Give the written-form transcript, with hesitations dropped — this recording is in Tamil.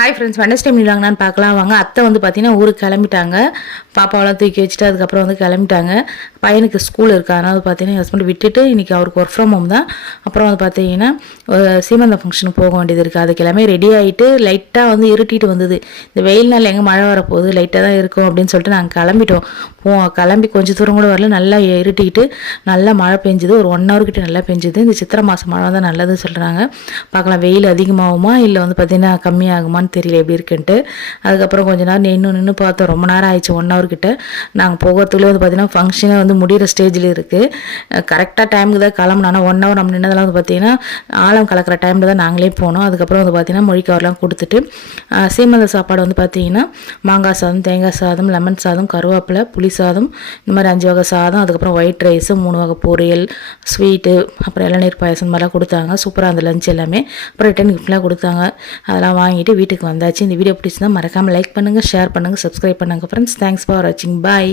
ஹாய் ஃப்ரெண்ட்ஸ், வெனஸ்டே மீலாங்கன்னு பார்க்கலாம் வாங்க. அத்தை வந்து பார்த்தீங்கன்னா ஊருக்கு கிளம்பிட்டாங்க. பாப்பாவெல்லாம் தூக்கி வச்சுட்டு அதுக்கப்புறம் வந்து கிளம்பிட்டாங்க. பையனுக்கு ஸ்கூல் இருக்குது, அதனால் பார்த்தீங்கன்னா ஹஸ்பண்ட் விட்டுட்டு இன்றைக்கி அவருக்கு ஒர்க் ஃப்ரம் ஹோம் தான். அப்புறம் வந்து பார்த்தீங்கன்னா சீமந்த ஃபங்க்ஷனுக்கு போக வேண்டியது இருக்குது. அதுக்கு எல்லாமே ரெடி ஆகிட்டு லைட்டாக வந்து இருட்டிட்டு வந்தது. இந்த வெயில் நாள் எங்கே மழை வரப்போகுது, லைட்டாக தான் இருக்கும் அப்படின்னு சொல்லிட்டு நாங்கள் கிளம்பிட்டோம். கிளம்பி கொஞ்சம் தூரம் கூட வரல, நல்லா இருட்டிக்கிட்டு நல்லா மழை பெஞ்சுது. ஒரு 1 hour கிட்ட நல்லா பெஞ்சுது. இந்த சித்திரை மாதம் மழை தான் நல்லதுன்னு சொல்கிறாங்க. பார்க்கலாம் வெயில் அதிகமாகுமா இல்லை வந்து பார்த்திங்கன்னா கம்மியாகுமான்னு தெரியல எப்படி இருக்குன்ட்டு. அதுக்கப்புறம் கொஞ்ச நேரம் நின்று பார்த்தோம். ரொம்ப நேரம் ஆயிடுச்சு, 1 hour கிட்ட. நாங்கள் போகிறதுக்குள்ளே வந்து பார்த்திங்கன்னா ஃபங்க்ஷனே வந்து முடிகிற ஸ்டேஜில் இருக்குது. கரெக்டாக டைமுக்கு தான் கிளம்புனா 1 hour நம்ம நின்னதெல்லாம் வந்து பார்த்திங்கன்னா ஆழம் கலக்கிற டைமில் தான் நாங்களே போனோம். அதுக்கப்புறம் வந்து பார்த்திங்கன்னா மொழிக்கவரெலாம் கொடுத்துட்டு சீமந்த சாப்பாடு வந்து பார்த்திங்கன்னா மாங்காய் சாதம், தேங்காய் சாதம், லெமன் சாதம், கருவேப்பிலை, புளி சாதம், இந்த மாதிரி 5 வகை சாதம், அதுக்கப்புறம் ஒயிட் ரைஸு, 3 வகை பொரியல், ஸ்வீட்டு, அப்புறம் இளநீர் பாயசம் இந்த மாதிரிலாம் கொடுத்தாங்க. சூப்பராக அந்த லஞ்ச் எல்லாமே. அப்புறம் ரிட்டன் கிஃப்ட்லாம் கொடுத்தாங்க. அதெல்லாம் வாங்கிட்டு வீட்டுக்கு வந்தாச்சு. இந்த வீடியோ பிடிச்சிருந்தா மறக்காமல் லைக் பண்ணுங்கள், ஷேர் பண்ணுங்கள், சப்ஸ்கிரைப் பண்ணுங்கள் ஃப்ரெண்ட்ஸ். தேங்க்ஸ் ஃபார் வாட்சிங். பாய்.